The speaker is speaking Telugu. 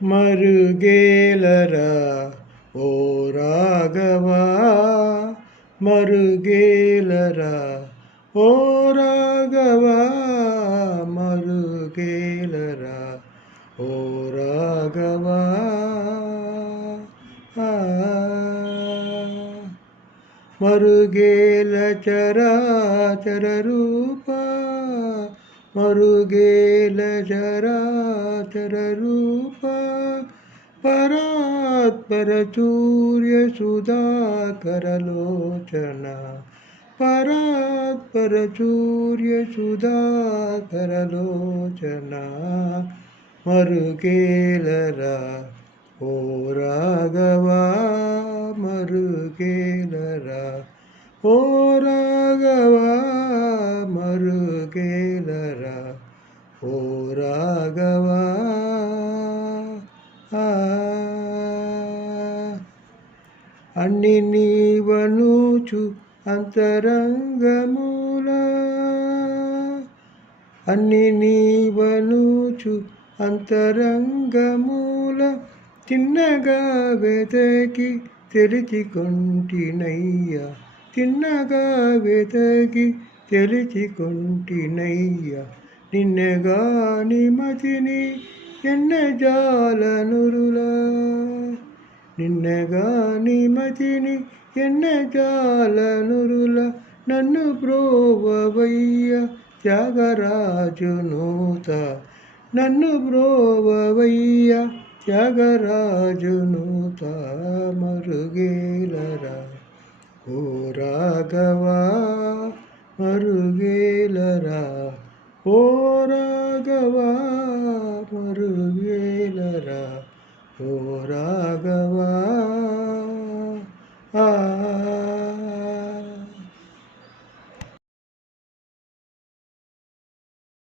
మరుగేలరా ఓ రాఘవా, మరుగేలరా ఓ రాఘవా, మరుగేలరా ఓ రాఘవా. మరుగేల చరాచర రూప, మరుగేల చరాచర రూప, పరాత్పర సూర్య సుధాకరలోచన, పరాత్పర సూర్య సుధాకరలోచన. మరుగేలరా ఓ రాఘవా, మరుగేలరా ఓ రాఘవా, మరుగేలరా ఓ రాఘవా. అన్ని నీవనుచు అంతరంగముల, అన్ని నీవనుచు అంతరంగముల, తిన్నగా వెతకి తెలిచికొంటినయ్యా, తిన్నగా వెతకి తెలిచికొంటినయ్యా. నిన్నగాని మతిని ఎన్నజాలనురులా, నిన్నగాని మతిని ఎన్నజాలనురుల. నన్ను బ్రోవవయ్య త్యాగరాజునూత, నన్ను బ్రోవవయ్య త్యాగరాజునూత. మరుగేలరా ఓ రాఘవా, మరుగేలరా ఓ రాఘవా.